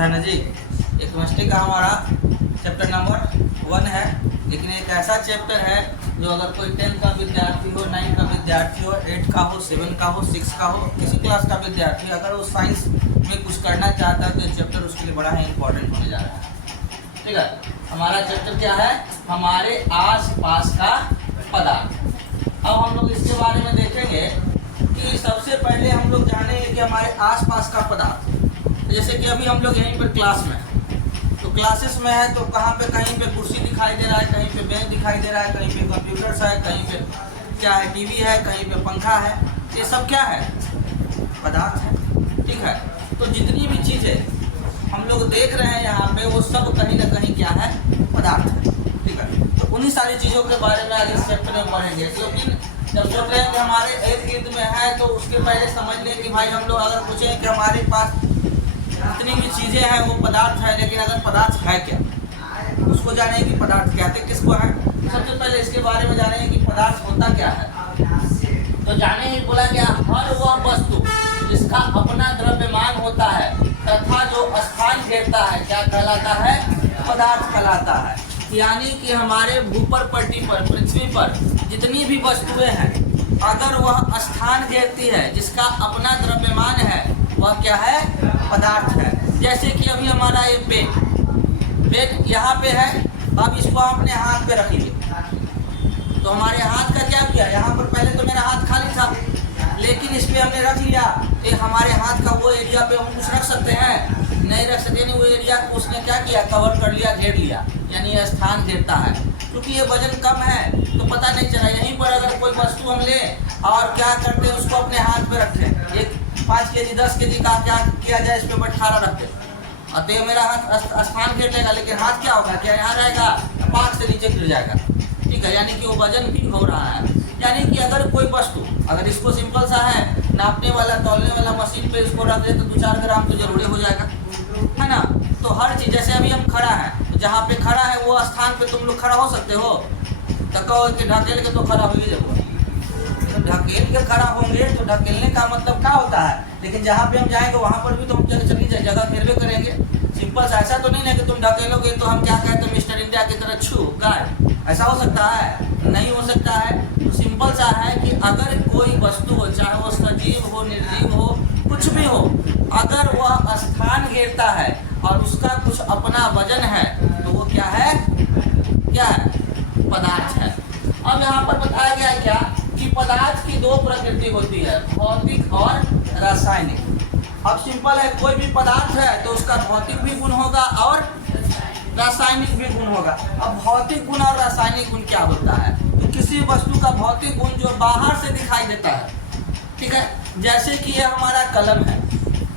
है ना जी। एक केमिस्ट्री का हमारा चैप्टर नंबर 1 है, लेकिन एक ऐसा चैप्टर है जो अगर कोई 10 का विद्यार्थी हो, 9 का विद्यार्थी हो, 8 का हो, 7 का हो, 6 का हो, किसी क्लास का विद्यार्थी अगर वो साइंस में कुछ करना चाहता है तो ये चैप्टर उसके लिए बड़ा ही इंपॉर्टेंट होने जा रहा है। ठीक है, हमारा चैप्टर क्या है? हमारे आस पास का पदार्थ। अब हम लोग इसके बारे में देखेंगे कि सबसे पहले हम लोग जानेंगे कि हमारे आस पास का पदार्थ, जैसे कि अभी हम लोग यहीं पर क्लास में हैं, तो क्लासेस में है तो कहाँ पे कहीं पे कुर्सी दिखाई दे रहा है, कहीं पे बेंच दिखाई दे रहा है, कहीं पे कंप्यूटर्स है, कहीं पे क्या है टीवी है, कहीं पे पंखा है। ये सब क्या है? पदार्थ है। ठीक है, तो जितनी भी चीज़ें हम लोग देख रहे हैं यहाँ पे वो सब कहीं ना कहीं क्या है? पदार्थ है। ठीक है, तो उन्हीं सारी चीज़ों के बारे में आज इस चैप्टर में पढ़ेंगे। लेकिन जब सोच रहे हैं कि हमारे इर्द गिर्द में है तो उसके पहले समझ लें कि भाई हम लोग अगर पूछें कि हमारे पास जितनी भी चीज़ें हैं वो पदार्थ है, लेकिन अगर पदार्थ है क्या, उसको जानें कि पदार्थ क्या है, किसको है। सबसे पहले इसके बारे में जानेंगे कि पदार्थ होता क्या है। तो जाने ही बोला गया हर वह वस्तु जिसका अपना द्रव्यमान होता है तथा जो स्थान घेरता है क्या कहलाता है? पदार्थ कहलाता है। यानी कि हमारे भूपर पट्टी पर, पृथ्वी पर जितनी भी वस्तुएं हैं अगर वह स्थान घेरती है जिसका अपना द्रव्यमान है वह क्या है? पदार्थ है। जैसे कि अभी हमारा ये पेट यहाँ पे है, अब इसको हम अपने हाथ पे रख लिए तो हमारे हाथ का क्या किया? यहाँ पर पहले तो मेरा हाथ खाली था, लेकिन इस पे हमने रख लिया। ये हमारे हाथ का वो एरिया पे हम कुछ रख सकते हैं? नहीं रख सकते। नहीं, वो एरिया को उसने क्या किया? कवर कर लिया, घेर लिया, यानी यह स्थान घेरता है। क्योंकि ये वजन कम है तो पता नहीं चला। यहीं पर अगर कोई वस्तु हम लें और क्या करते हैं उसको अपने हाथ पे रखें, एक 5 केजी 10 केजी का क्या किया जाए इस पे बैठा रखते और तो मेरा हाथ स्थान घेर लेगा, लेकिन हाथ क्या होगा? क्या यहाँ रहेगा? पाँच से नीचे गिर जाएगा। ठीक है, यानी कि वो वजन भी हो रहा है। यानी कि अगर कोई वस्तु, अगर इसको सिंपल सा है नापने वाला तौलने वाला मशीन पे इसको रख दे तो 2-4 ग्राम तो जरूरी हो जाएगा, है ना। तो हर चीज़, जैसे अभी हम खड़ा है तो जहाँ पे खड़ा है वो स्थान पे तुम लोग खड़ा हो सकते हो? तो कहो कि ढकेल के तो खड़ा हो ही जाओगे। ढकेल के खड़ा होंगे तो ढकेलने का मतलब क्या होता है? लेकिन जहाँ पे हम जाएंगे वहाँ पर भी तो हम चली जाए जगह घेरवे करेंगे। सिंपल सा, ऐसा तो नहीं है कि तुम ढकेलोगे तो हम क्या कहते हैं मिस्टर इंडिया की तरह छू गाय, ऐसा हो सकता है? नहीं हो सकता है। तो सिंपल सा है कि अगर कोई वस्तु हो, चाहे वो सजीव हो, निर्जीव हो, कुछ भी हो, अगर वह स्थान घेरता है और उसका कुछ अपना वजन है तो वो क्या है? क्या है? पदार्थ है। अब यहाँ पर बताया गया है क्या कि पदार्थ की 2 प्रकृति होती है, भौतिक और रासायनिक। अब सिंपल है, कोई भी पदार्थ है तो उसका भौतिक भी गुण होगा और रासायनिक भी गुण होगा। अब भौतिक गुण और रासायनिक गुण क्या होता है? तो किसी वस्तु का भौतिक गुण जो बाहर से दिखाई देता है, ठीक है, जैसे कि ये हमारा कलम है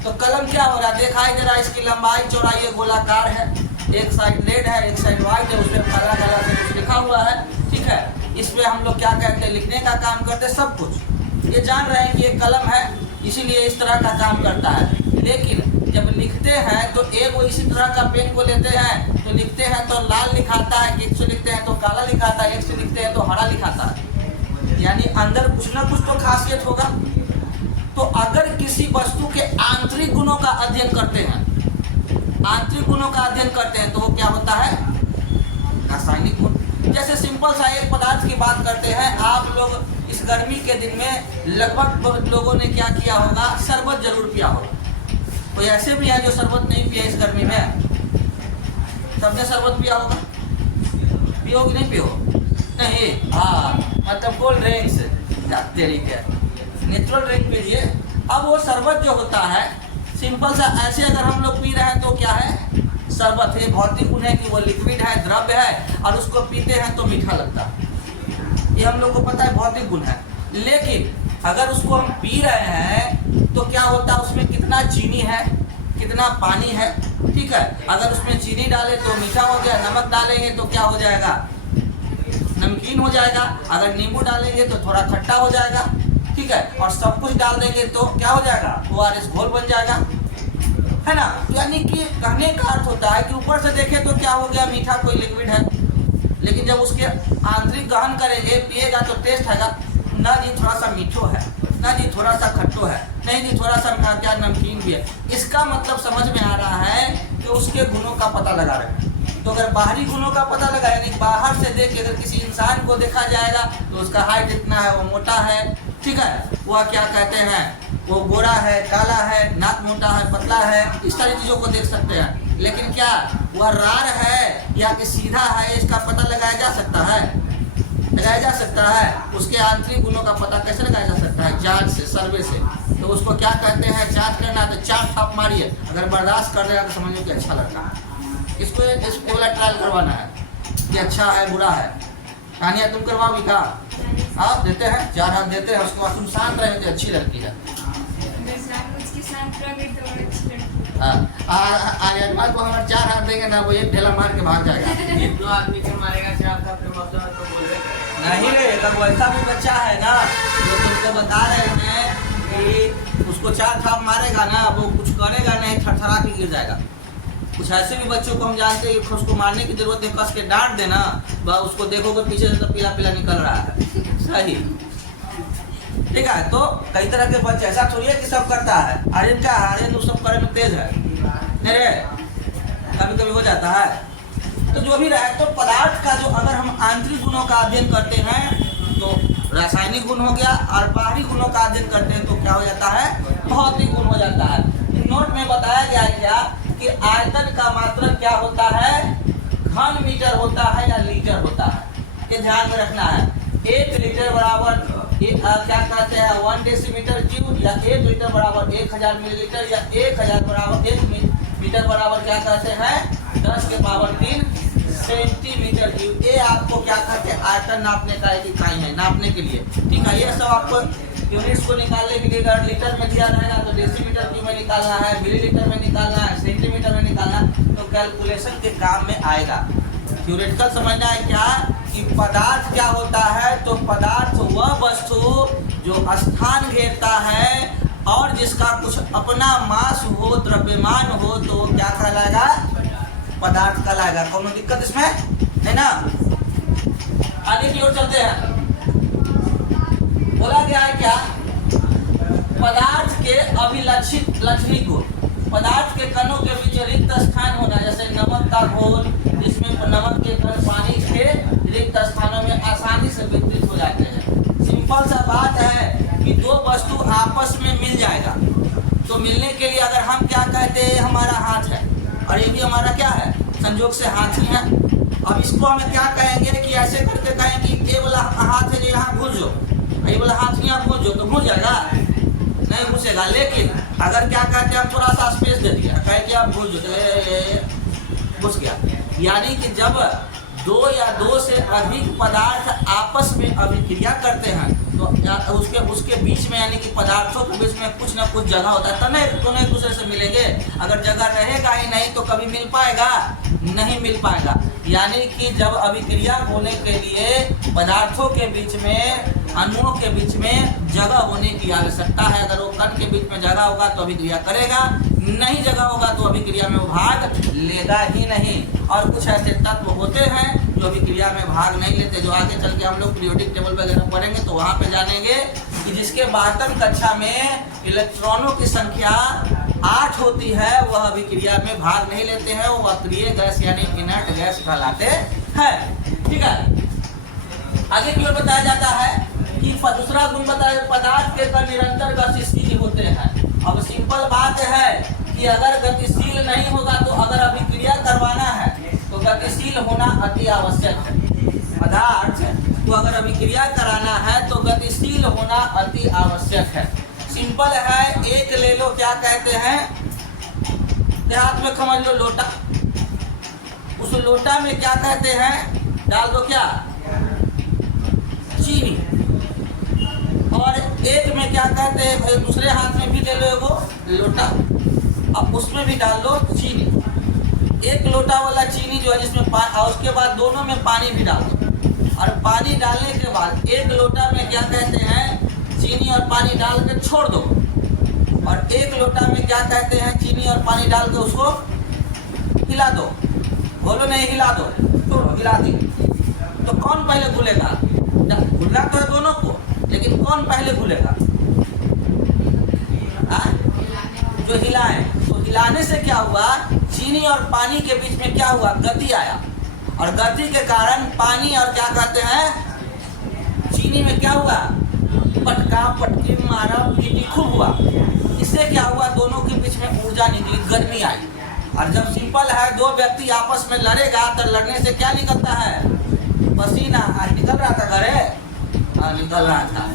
तो कलम क्या हो रहा है? दिखाई दे रहा है, इसकी लंबाई चौड़ाई गोलाकार है, एक साइड रेड है, एक साइड व्हाइट है, उसमें काला काला से कुछ लिखा हुआ है। ठीक है, इस पे हम लोग क्या कहते हैं? लिखने का काम करते हैं, सब कुछ ये जान रहे हैं कि ये कलम है इसीलिए इस तरह का काम करता है। लेकिन जब लिखते हैं तो एक वो इसी तरह का पेन को लेते हैं तो लिखते हैं तो लाल लिखाता है, एक से लिखते हैं तो काला लिखाता है, एक से लिखते हैं तो हरा लिखाता है, यानी अंदर कुछ ना कुछ तो खासियत होगा। तो अगर किसी वस्तु के आंतरिक गुणों का अध्ययन करते हैं, आंतरिक गुणों का अध्ययन करते हैं तो वो क्या होता है? रासायनिक गुण। जैसे सिंपल सा एक पदार्थ की बात करते हैं, आप लोग इस गर्मी के दिन में लगभग लोगों ने क्या किया होगा? शरबत जरूर पिया होगा। कोई ऐसे भी है जो शरबत नहीं पिया इस गर्मी में? सबने शरबत पिया होगा? पियो कि नहीं पियो? नहीं, हाँ, मतलब कोल्ड ड्रिंक्स तरीके नेचुरल ड्रिंक पीजिए। अब वो शरबत जो होता है सिंपल सा ऐसे अगर हम लोग पी रहे हैं तो क्या है? शरबत है। भौतिक गुण है कि वो लिक्विड है, द्रव्य है और उसको पीते हैं तो मीठा लगता है, ये हम लोग को पता है, भौतिक गुण है। लेकिन अगर उसको हम पी रहे हैं तो क्या होता है? उसमें कितना चीनी है, कितना पानी है। ठीक है, अगर उसमें चीनी डालें तो मीठा हो गया, नमक डालेंगे तो क्या हो जाएगा? नमकीन हो जाएगा। अगर नींबू डालेंगे तो थोड़ा खट्टा हो जाएगा। ठीक है, और सब कुछ डाल देंगे तो क्या हो जाएगा? ORS घोल बन जाएगा, है ना। यानी कि कहने का अर्थ होता है कि ऊपर से देखें तो क्या हो गया? मीठा कोई लिक्विड है, लेकिन जब उसके आंतरिक गहन करेंगे, पिएगा तो टेस्ट आएगा, ना जी थोड़ा सा मीठो है, ना जी थोड़ा सा खट्टो है, नहीं जी थोड़ा सा क्या नमकीन भी है। इसका मतलब समझ में आ रहा है कि उसके गुणों का पता लगा रहे हैं। तो अगर बाहरी गुणों का पता लगा, यानी बाहर से देख के अगर किसी इंसान को देखा जाएगा तो उसका हाइट इतना है, वो मोटा है, ठीक है, वह क्या कहते हैं, वो गोरा है, काला है, नाक मोटा है, पतला है, इस सारी चीज़ों को देख सकते हैं। लेकिन क्या वह रार है या कि सीधा है, इसका पता लगाया जा सकता है? लगाया जा सकता है। उसके आंतरिक गुणों का पता कैसे लगाया जा सकता है? जांच से, सर्वे से। तो उसको क्या कहते हैं? जांच करना। तो 4 थाप मारिए, अगर बर्दाश्त कर रहे हैं तो समझिए कि अच्छा लड़का है। इसको वाला ट्रायल करवाना है कि अच्छा है बुरा है। कहानियाँ तुम करवाओगी का? आप देते हैं 4 हाथ देते हैं, उसके बाद तुम शांत रहे तो अच्छी लड़की है। हाँ, आज को हमारे 4 हाथ देंगे ना, वो एक ढेला मार के भाग जाएगा। 2 आदमी के मारेगा 4 था, फिर तो बोल रहे नहीं रे, अगर वैसा भी बच्चा है ना जो तुमको बता रहे हैं कि उसको 4 थाप मारेगा ना, वो कुछ करेगा नहीं, थरथरा के गिर जाएगा। कुछ ऐसे भी बच्चों को हम जानते हैं कि उसको मारने की जरूरत है, कस के डांट देना, वह उसको देखोगे पीछे से तो पीला पीला निकल रहा है। सही, ठीक है। तो कई तरह के बच्चे, ऐसा थोड़ी है कि सब करता है। आर्यन क्या है? आर्यन उस सब करने में तेज है, नहीं रे, कभी कभी हो जाता है। तो जो भी रहे, तो पदार्थ का जो अगर हम आंतरिक गुणों का अध्ययन करते हैं तो रासायनिक गुण हो गया, और बाहरी गुणों का अध्ययन करते हैं तो क्या हो जाता है? भौतिक गुण हो जाता है। नोट में बताया गया है क्या कि आयतन का मात्रक क्या होता है? घन मीटर होता है या लीटर होता है? ये ध्यान में रखना है। 1 लीटर बराबर क्या कहते हैं 1 डेसीमीटर क्यूब, या 1 लीटर बराबर 1000 मिलीलीटर, या 1000 बराबर 1 मीटर बराबर क्या कहते हैं 10 के पावर 3 सेंटीमीटर क्यूब। ये आपको क्या कहते हैं? आयतन नापने का एक इकाई है, नापने के लिए, ठीक है। ये सब आपको यूनिट्स को निकालने के लिए अगर लीटर में दिया रहेगा तो डेसीमीटर क्यूब में निकालना है, मिलीलीटर में निकालना है, सेंटीमीटर में निकालना है, तो कैलकुलेशन के काम में आएगा। थ्योरेटिकल समझना है क्या कि पदार्थ क्या होता है? तो पदार्थ वह वस्तु जो स्थान घेरता है और जिसका कुछ अपना मास हो, द्रव्यमान हो, तो क्या कहलाएगा? पदार्थ कहलाएगा। कौन दिक्कत इसमें है ना? आगे की ओर चलते हैं। बोला गया है क्या? पदार्थ के अभिलक्षित लक्षणिक गुण, पदार्थ के कणों के बीच रिक्त स्थान होना, जैसे नमक का घोल, जिसमें नमक के कण पानी के रिक्त स्थानों में आसानी से वितरित हो जाते हैं। सिंपल सा बात है कि 2 वस्तु आपस में मिल जाएगा, तो मिलने के लिए अगर हम क्या कहते हैं, हमारा हाथ है और ये भी हमारा क्या है? संयोग से हाथ ही है। अब इसको हम क्या कहेंगे कि ऐसे करके कहेंगे ये वाला हाथ है जो यहाँ घुस जाओ, ये वाला हाथ यहाँ घुस जाओ, तो घुस जाएगा? नहीं घुसेगा। लेकिन अगर क्या कहते हैं, हम थोड़ा सा स्पेस दे दिया, कहे कि आप घुस घुस गया। यानी कि जब 2 या 2 से अधिक पदार्थ आपस में अभिक्रिया करते हैं तो उसके बीच में, यानी कि पदार्थों के बीच में कुछ ना कुछ जगह होता है, तब दोनों एक दूसरे से मिलेंगे। अगर जगह रहेगा ही नहीं तो कभी मिल पाएगा? नहीं मिल पाएगा। यानी कि जब अभिक्रिया होने के लिए पदार्थों के बीच में, अणुओं के बीच में जगह होने की आवश्यकता है। अगर वो कण के बीच में जगह होगा तो अभिक्रिया करेगा, नहीं जगह होगा तो अभिक्रिया में वो भाग लेगा ही नहीं। और कुछ ऐसे तत्व होते हैं जो अभिक्रिया में भाग नहीं लेते, जो आगे चल के हम लोग पीरियोडिक टेबल वगैरह पढ़ेंगे तो वहाँ पे जानेंगे कि जिसके 72 कक्षा में इलेक्ट्रॉनों की संख्या 8 होती है, वह अभिक्रिया में भाग नहीं लेते हैं, वो अक्रिय गैस यानी इनर्ट गैस कहलाते हैं। ठीक है, आगे की ओर बताया जाता है कि दूसरा गुण बताया, पदार्थ के कण निरंतर गतिशील होते हैं। अब सिंपल बात है कि अगर गतिशील नहीं होगा तो अगर अभिक्रिया करवाना है तो गतिशील होना अति आवश्यक है। पदार्थ को अगर अभिक्रिया कराना है तो गतिशील होना अति आवश्यक है। सिंपल है, एक ले लो, क्या कहते हैं, हाथ में समझ लो लोटा, उस लोटा में क्या कहते हैं, डाल दो क्या, चीनी, और एक में क्या कहते हैं, दूसरे हाथ में भी ले लो एगो लोटा, अब उसमें भी डाल लो चीनी। एक लोटा वाला चीनी जो है जिसमें और उसके बाद दोनों में पानी भी डाल दो, और पानी डालने के बाद एक लोटा में क्या कहते हैं, चीनी और पानी डाल के छोड़ दो, और एक लोटा में क्या कहते हैं, चीनी और पानी डाल के उसको हिला दो। बोलो नहीं, हिला दो, तो हिला दी, तो कौन पहले घुलेगा? घुलना तो है दोनों को, लेकिन कौन पहले घुलेगा? जो हिलाए, तो हिलाने से क्या हुआ, चीनी और पानी के बीच में क्या हुआ, गति आया, और गति के कारण पानी और क्या कहते हैं चीनी में क्या हुआ, पटका पटकी मारा पीटी खूब हुआ। इससे क्या हुआ, दोनों के बीच में ऊर्जा निकली, गर्मी आई। और जब सिंपल है, दो व्यक्ति आपस में लड़ेगा तो लड़ने से क्या निकलता है, पसीना। आज निकल रहा था घरे, निकल रहा था,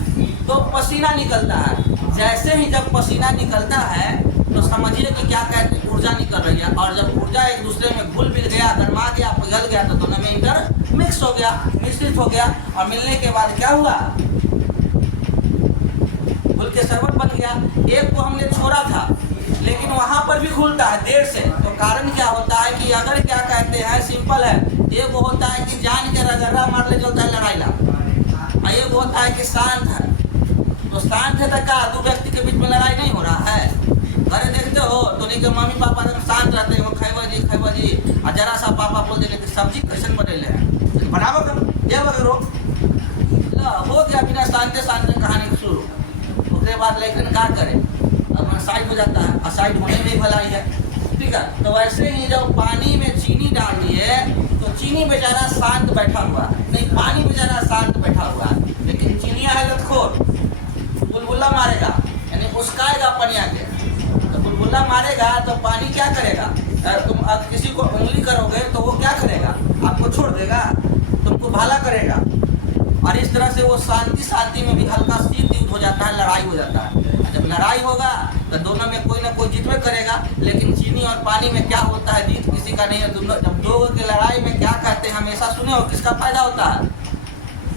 तो पसीना निकलता है। जैसे ही जब पसीना निकलता है तो समझिए कि क्या कहते हैं, ऊर्जा निकल रही है। और जब ऊर्जा एक दूसरे में घुल मिल गया, गरमा गया, पिघल गया, तो दोनों में इंटर मिक्स हो गया, मिश्रित हो गया। और मिलने के बाद क्या हुआ, घुल के शरबत बन गया। एक को हमने छोड़ा था, लेकिन वहां पर भी घुलता है देर से। तो कारण क्या होता है कि अगर क्या कहते हैं, सिंपल है, एक वो होता है कि जान के रगड़ा मार ले चलता है लड़ाई ला, और एक वो होता है कि शांत है। तो शांत है तो क्या, दो व्यक्ति के बीच में लड़ाई नहीं हो रहा है। अरे देखते हो तो नहीं के मम्मी पापा एकदम शांत रहते हैं, वो खैबा जी, और जरा सा पापा बोल देने की सब्जी कैसे बनेले हैं, बनावो करो ये वगैरह हो गया, बिना शांति कहानी शुरू। उसके बाद लेकिन क्या करे, अपना साइड हो जाता है, और साइड होने में भलाई है, ठीक है। तो वैसे ही जब पानी में चीनी डाल दिए तो चीनी बेचारा शांत बैठा हुआ नहीं, पानी बेचारा शांत बैठा हुआ, लेकिन चीनिया है लतखोर, बुलबुला मारेगा, यानी उसकाएगा पनिया के। तो बुलबुला मारेगा तो पानी क्या करेगा, तुम अब किसी को उंगली करोगे तो वो क्या करेगा, आपको छोड़ देगा, तुमको भाला करेगा। और इस तरह से वो शांति में भी हल्का शीत युद्ध हो जाता है, लड़ाई हो जाता है। जब लड़ाई होगा तो दोनों में कोई ना कोई जीतवे करेगा। लेकिन चीनी और पानी में क्या होता है, जीत किसी का नहीं है। जब दो की लड़ाई में क्या कहते हैं, हमेशा सुने हो किसका फायदा होता है,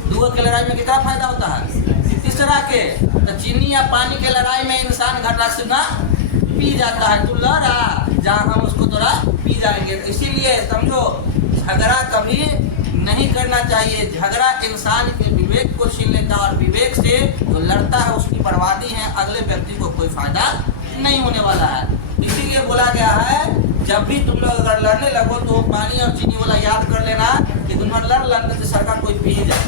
दो की लड़ाई में क्या फायदा होता है, तीसरा के। तो चीनी या पानी के लड़ाई में इंसान घटना सुना पी जाता है, तू लड़ा जहाँ हम उसको थोड़ा पी जाएंगे। इसीलिए समझो, झगड़ा कभी नहीं करना चाहिए। झगड़ा इंसान के विवेक को छीन लेता है, और विवेक से जो लड़ता है उसकी बर्बादी है, अगले व्यक्ति को कोई फायदा नहीं होने वाला है। इसीलिए बोला गया है, जब भी तुम लोग अगर लड़ने लगो तो पानी और चीनी वाला याद कर लेना कि तुम लड़ लड़ने से सरकार कोई पी जाए,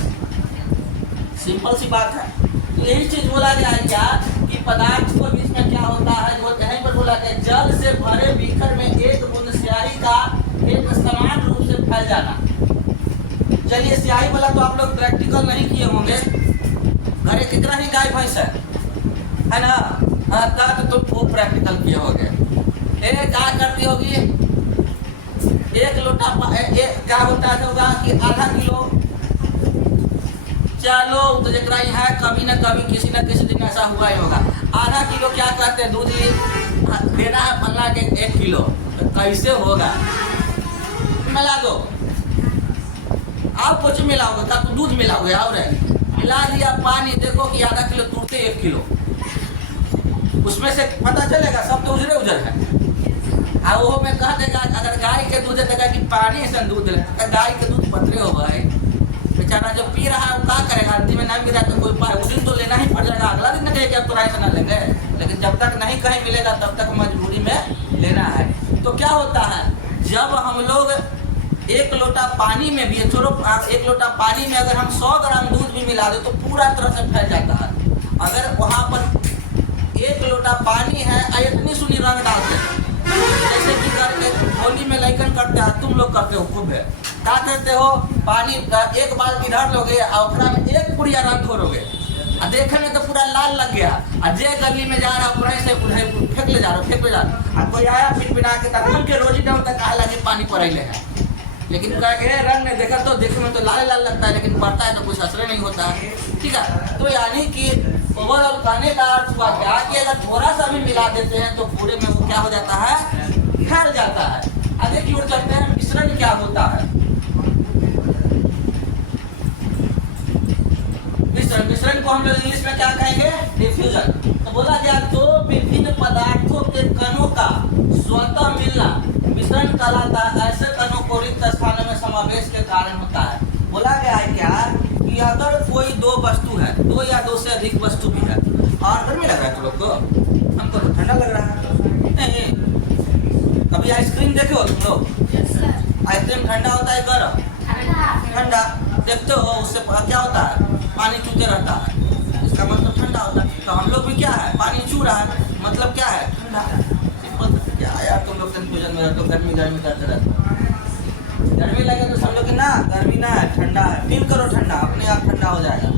सिंपल सी बात है। तो यही चीज बोला गया है क्या, कि पदार्थ के बीच में क्या होता है, जो कहीं पर बोला गया, जल से भरे बीकर में एक बूंद स्याही का एक समान रूप से फैल जाना। चलिए, स्याही वाला तो आप लोग प्रैक्टिकल नहीं किए होंगे, घरे कितना ही गाय भैंस है ना, हाँ तो तुम वो प्रैक्टिकल किए होंगे। क्या करती होगी, एक लोटा क्या होता होगा कि आधा किलो, चलो तो जरा है कभी न कभी किसी न किसी दिन ऐसा हुआ ही होगा, आधा किलो क्या कहते हैं दूध देना है फलना के 1 किलो, तो कैसे होगा, मिला दो। आप कुछ मिलाओगे का तो दूध मिलाओगे, और मिला दिया पानी, देखो कि आधा किलो टूटते 1 किलो, उसमें से पता चलेगा सब तो उजरे है। और वो में कह देगा, अगर गाय के दूध देगा कि पानी से दूध देगा, गाय के दूध पतले हो गए, बेचारा जो पी रहा है वो क्या करेगा, अंतिम में नहीं मिला तो कोई पाए, उस दिन तो लेना ही पड़ जाएगा, अगला दिन कहेगा अब तो राय से ना लेंगे। लेकिन जब तक नहीं कहीं मिलेगा तब तक मजबूरी में लेना है। तो क्या होता है, जब हम लोग 1 लोटा पानी में भी, छोड़ो 1 लोटा पानी में अगर हम 100 ग्राम दूध भी मिला दे तो पूरा तरह से फैल जाता है। अगर वहाँ पर 1 लोटा पानी है, इतनी सुनी रंग डालते हैं, जैसे कि करके होली में लैकन करते हैं, तुम लोग करते हो खूब है, क्या करते हो, पानी 1 बाल्टी धर लोगे और में 1 पुड़िया रंग घोरोगे, और देखे में तो पूरा लाल लग गया, और जे गली में जा रहा उन्हें से उन्हें फेंक ले जा रहा, और कोई आया फिर बिना के तक के रोजी डाउन तक कहा लगे पानी पड़े हैं, लेकिन कहे रंग ने देखा तो देखने में तो लाल लाल लगता है, लेकिन पड़ता है तो कुछ असर नहीं होता है, ठीक है। तो यानी कि ओवरऑल कहने का अर्थ हुआ क्या, कि अगर थोड़ा सा भी मिला देते हैं तो पूरे में वो क्या हो जाता है, फैल जाता है। आगे की ओर चलते हैं, मिश्रण क्या होता है, मिश्रण को हम लोग इंग्लिश में क्या कहेंगे, डिफ्यूजन। तो बोला गया, 2 विभिन्न पदार्थों के कणों का स्वतः मिलना मिश्रण कहलाता है। ऐसे कणों को रिक्त स्थानों में समावेश के कारण होता है। बोला गया है क्या, कि अगर कोई 2 वस्तु है, 2 या 2 से अधिक वस्तु भी है, और गर्मी लग रहा है तुम लोग को, हमको तो ठंडा लग रहा है, नहीं कभी आइसक्रीम देखे हो तुम लोग, आइसक्रीम ठंडा होता है गर्म, ठंडा देखते हो, उससे क्या होता है, पानी चूते रहता है, इसका मतलब ठंडा होता है। तो हम लोग भी क्या है, पानी चू रहा है, मतलब क्या है, ठंडा। सिंपल क्या यार तुम लोग कंफ्यूजन में रहते हो, गर्मी गर्मी करते रहते हो। गर्मी लगे तो समझो कि ना गर्मी ना है, ठंडा है, फील करो ठंडा, अपने आप ठंडा हो जाएगा।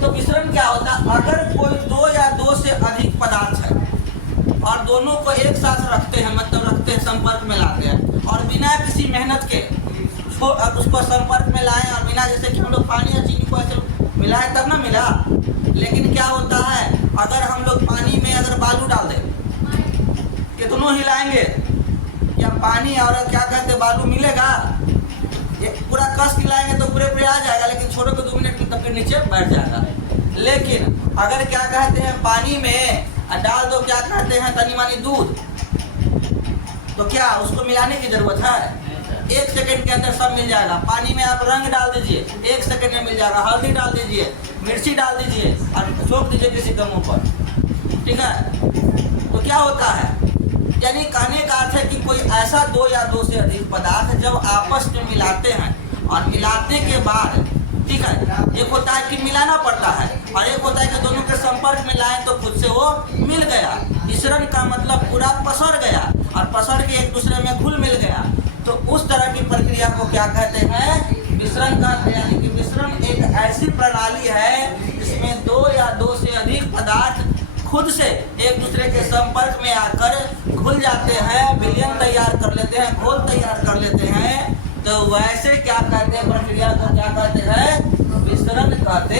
तो मिश्रण क्या होता है, अगर कोई दो या दो से अधिक पदार्थ है और दोनों को एक साथ रखते हैं, मतलब रखते हैं, संपर्क में लाते हैं और बिना किसी मेहनत के अब उसको संपर्क में लाएं और बिना, जैसे कि हम लोग पानी और चीनी को ऐसे मिलाए तब ना मिला। लेकिन क्या होता है, अगर हम लोग पानी में अगर बालू डाल दें, कितनों हिलाएंगे, क्या पानी और क्या कहते बालू मिलेगा? ये पूरा कस हिलाएंगे तो पूरे पूरे आ जाएगा, लेकिन छोड़ो तो 2 मिनट में तब फिर नीचे बैठ जाएगा। लेकिन अगर क्या कहते हैं पानी में डाल दो, क्या कहते हैं तनी मानी दूध, तो क्या उसको मिलाने की जरूरत है? 1 सेकंड के अंदर सब मिल जाएगा। पानी में आप रंग डाल दीजिए, 1 सेकंड में मिल जाएगा। हल्दी डाल दीजिए, मिर्ची डाल दीजिए और छोड़ दीजिए किसी के मुंह पर, ठीक है? तो क्या होता है, यानी कहने का अर्थ है कि कोई ऐसा 2 या 2 से अधिक पदार्थ जब आपस में मिलाते हैं और मिलाने के बाद, ठीक है, एक होता है कि मिलाना पड़ता है और एक होता है कि दोनों के संपर्क में लाएं तो खुद से वो मिल गया। मिश्रण का मतलब पूरा पसर गया और पसर के एक दूसरे में घुल मिल गया। तो उस तरह की प्रक्रिया को क्या कहते हैं, मिश्रण का। यानी कि मिश्रण एक ऐसी प्रणाली है जिसमें 2 या 2 से अधिक पदार्थ खुद से एक दूसरे के संपर्क में आकर घुल जाते हैं, विलयन तैयार कर लेते हैं, घोल तैयार कर लेते हैं। तो वैसे क्या कहते हैं प्रक्रिया को, क्या कहते हैं, मिश्रण कहते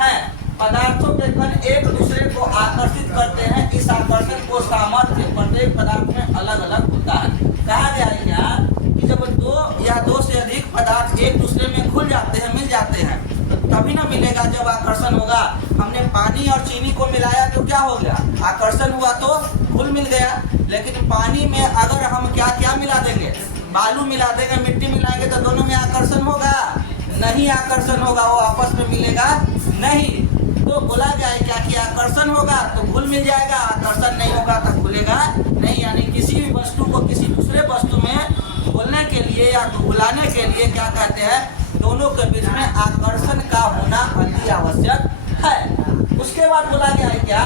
हैं। पदार्थों के कण एक दूसरे को आकर्षित करते हैं, इस आकर्षण को सामर्थ्य प्रत्येक पदार्थ में अलग अलग होता है। कहा गया है क्या कि जब 2 या 2 से अधिक पदार्थ एक दूसरे में घुल जाते हैं, मिल जाते हैं, तो तभी ना मिलेगा जब आकर्षण होगा। हमने पानी और चीनी को मिलाया तो क्या हो गया, आकर्षण हुआ तो घुल मिल गया। लेकिन पानी में अगर हम क्या क्या मिला देंगे, बालू मिला देंगे, मिट्टी मिलाएंगे तो दोनों में आकर्षण होगा? नहीं आकर्षण होगा, वो आपस में मिलेगा नहीं। तो बोला गया है क्या कि आकर्षण होगा तो घुल मिल जाएगा, आकर्षण नहीं होगा तो घुलेगा नहीं। यानी किसी भी वस्तु को किसी दूसरे वस्तु में घोलने के लिए या घुलाने के लिए क्या कहते हैं, दोनों के बीच में आकर्षण का होना अति आवश्यक है। उसके बाद बोला गया है क्या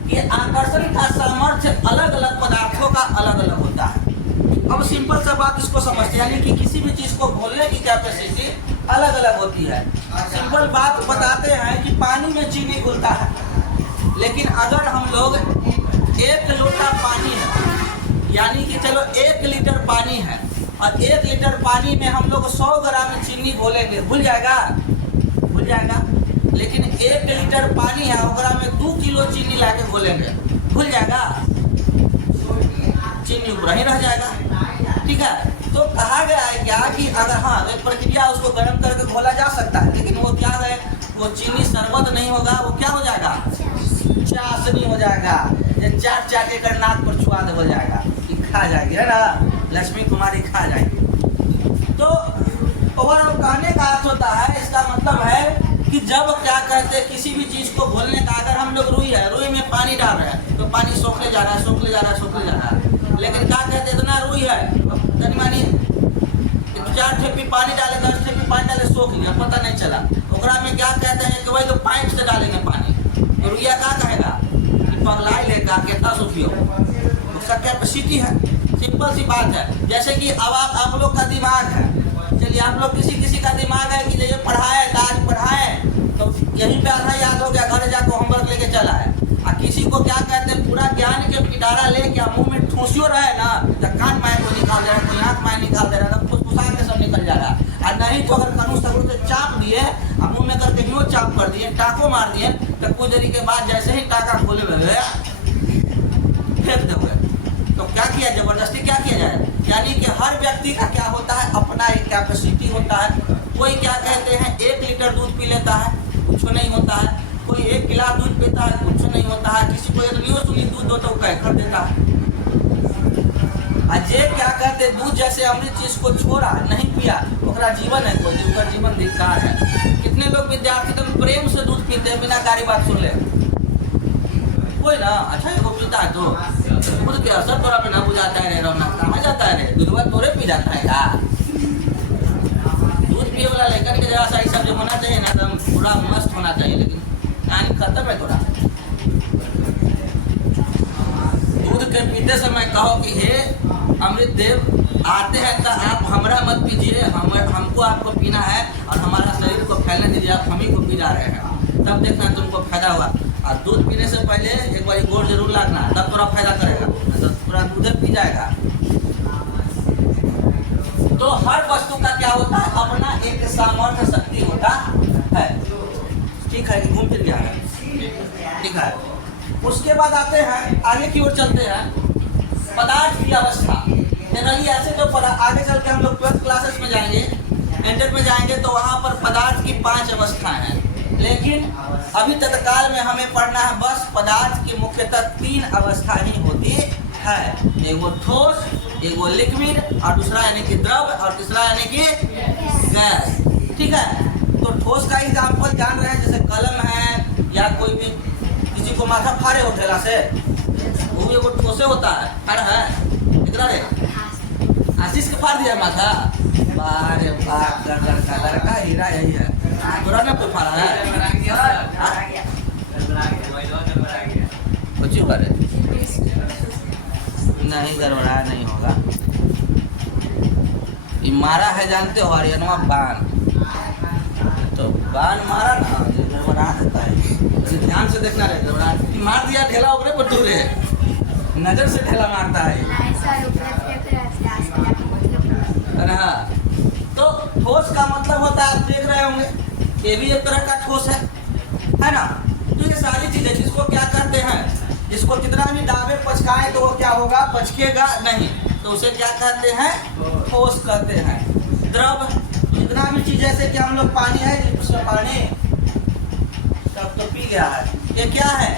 कि आकर्षण का सामर्थ्य अलग अलग पदार्थों का अलग अलग होता है। अब सिंपल सा बात इसको समझते हैं, यानी कि किसी भी चीज को घोलने की कैपेसिटी अलग अलग होती है। सिंपल बात बताते हैं कि पानी में चीनी घुलता है, लेकिन अगर हम लोग 1 लोटा पानी है, यानी कि चलो 1 लीटर पानी है और 1 लीटर पानी में हम लोग 100 ग्राम चीनी घोलेंगे, भूल जाएगा? भूल जाएगा। लेकिन 1 लीटर पानी है, ओकरा में 2 किलो चीनी लाके घोलेंगे, भूल जाएगा? चीनी ऊपर ही रह जाएगा, ठीक है? तो कहा गया है क्या कि अगर हाँ एक प्रक्रिया उसको गर्म करके घोला जा सकता है, लेकिन वो क्या है, वो चीनी शरबत नहीं होगा, वो क्या हो जाएगा, चाशनी हो जाएगा। ये चाट चाट के नाक पर छुआ हो जाएगा, खा जाएगी, है ना, लक्ष्मी कुमारी खा जाएगी। तो ओवरऑल कहने का अर्थ होता है, इसका मतलब है कि जब क्या कहते हैं किसी भी चीज को घोलने का, अगर हम लोग रुई है, रुई में पानी डाल रहे हैं तो पानी सोखले जा रहा है, सोखले जा रहा है, सोखले जा रहा है। लेकिन क्या कहते हैं इतना रुई है, तनी मानी 4 ठेपी पानी डाले, 10 ठेपी पानी डाले, सोख लिया, पता नहीं चला। ओकरा में क्या कहते हैं कि भाई तो पाइप से डालेंगे पानी, तो रुइया क्या कहेगा, पगलाई लेगा कितना सोखियो, उसका कैपेसिटी है। सिंपल सी बात है। जैसे कि अब आप लोग का दिमाग है, चलिए आप लोग किसी का दिमाग है कि ये पढ़ाए आज पढ़ाए तो यहीं पे आधा याद हो गया, घर जाकर होमवर्क लेके चला है। और किसी को क्या कहते हैं, पूरा ज्ञान के पिटारा लेके मुंह में ठूसियो रहे ना, तो कान माय को निकाल दे रहा है, कोई आँख माय निकाल दे रहा है, फुसफुसा के सब निकल जा रहा है। और नहीं तो अगर कानून सगुर से चाप दिए और मुँह में करके यूँ चाप कर दिए, टाको मार दिए, तो कुछ देरी के बाद जैसे ही टाका खोले हुए फेंक दे हुए, तो क्या किया, जबरदस्ती क्या किया जाए। यानी कि हर व्यक्ति का क्या होता है, अपना एक कैपेसिटी होता है। कोई क्या कहते हैं 1 लीटर दूध पी लेता है, कुछ नहीं होता है। कोई 1 गिलास दूध पीता है, कुछ नहीं होता है। किसी को इतनी सुनी दूध दो तो कह कर देता है। आज क्या कहते हैं, दूध जैसे अमृत चीज को छोड़ा, नहीं पिया, ओकरा जीवन है कोई, ओकर जीवन धिक्कार है। कितने लोग विद्यार्थी तो प्रेम से दूध पीते हैं बिना कारी बात सुन ले, कोई ना, अच्छा ये पीता है तो दूध के असर तोरा पे ना बुझाता है, रौना कहाँ जाता है रे, दूधवा तोरे पी जाता है का। दूध पिए वाला लेकर के जरा सा सब जो होना चाहिए ना, एकदम पूरा मस्त होना चाहिए, लेकिन कहानी खत्म है थोड़ा। दूध के पीते समय कहो कि हे अमृत देव आते हैं तो आप हमरा मत पीजिए, हमको आपको पीना है और हमारा शरीर को फैलने दीजिए, आप हम ही को पी जा रहे हैं, तब देखना तुमको फायदा हुआ। और दूध पीने से पहले एक बार गोड़ जरूर लागना, तब थोड़ा फायदा करेगा, तो पूरा दूध पी जाएगा। तो हर वस्तु का क्या होता है, अपना एक सामर्थ्य शक्ति होता है। ठीक है, घूम फिर गया है, ठीक है। उसके बाद आते हैं आगे की ओर चलते हैं, पदार्थ की अवस्था। जनरली ऐसे जो आगे चल के हम लोग 12th क्लासेस में जाएंगे, इंटर में जाएंगे, तो वहाँ पर पदार्थ की 5 अवस्थाएं हैं। लेकिन अभी तत्काल में हमें पढ़ना है बस पदार्थ की मुख्यतः 3 अवस्था ही होती है, एगो ठोस, एगो लिक्विड और दूसरा यानी कि द्रव और तीसरा यानी कि गैस। ठीक है, तो ठोस का एग्जाम्पल जान रहे हैं, जैसे कलम है या कोई भी किसी को माथा फाड़े हो ठेला से, वो भी एगो ठोसे होता है, फाड़ है कितना रे आशीष के फाड़ दिया माथा, बारे बाप लड़का हीरा यही है, तोरा ना कोई फाड़ा है बच्ची बारे नहीं, गड़बड़ाया नहीं होगा। ये मारा है जानते हो हरियाणा बाण, तो बाण मारा ना गड़बड़ा देता है, ध्यान से देखना रहे, गड़बड़ा मार दिया ढेला ऊपर पर दूर है, नजर से ढेला मारता है। तो ठोस का मतलब होता है, आप देख रहे होंगे ये भी एक तरह का ठोस है ना। तो ये सारी चीजें जिसको क्या करते हैं, जिसको कितना भी दावे पचकाए तो वो क्या होगा, पचकेगा नहीं, तो उसे क्या कहते हैं, ठोस कहते हैं। द्रव जितना भी चीज, जैसे कि हम लोग पानी है, जिसमें पानी तब तो पी गया है, ये क्या है,